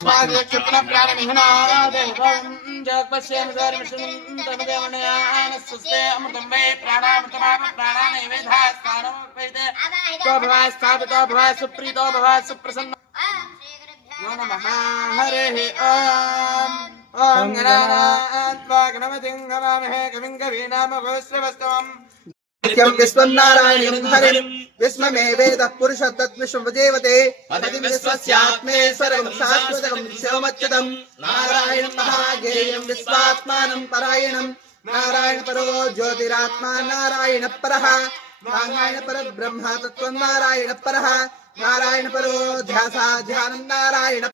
स्वादिक्षुप्न प्राणनिघ्नादेवं जगपश्यं सर्वमिषं तमदेवनयानस्ते अमृतं वै प्राणामृतमाप प्राणानैवेधा स्थानमर्पयते तो भवा स्थापितो भवा सुप्रीतो भवा सुप्रसन्न यो नमः हरिः ॐ गणानात्वा गणपतिं गवामहे कविं कवीनामभवस्रवस्तवम् नित्यं विश्वनारायणं हरिं विश्वमेवेदः पुरुषः तद्विश्वदेवते अदिति विश्वस्यात्मे सर्वं शाश्वतं शिवमच्युतं नारायणं महाज्ञेयं विश्वात्मानं परायणं नारायण परो ज्योतिरात्मा नारायण परः नारायण परब्रह्म तत्त्वं नारायण परः नारायण परो ध्यासा ध्यानं नारायण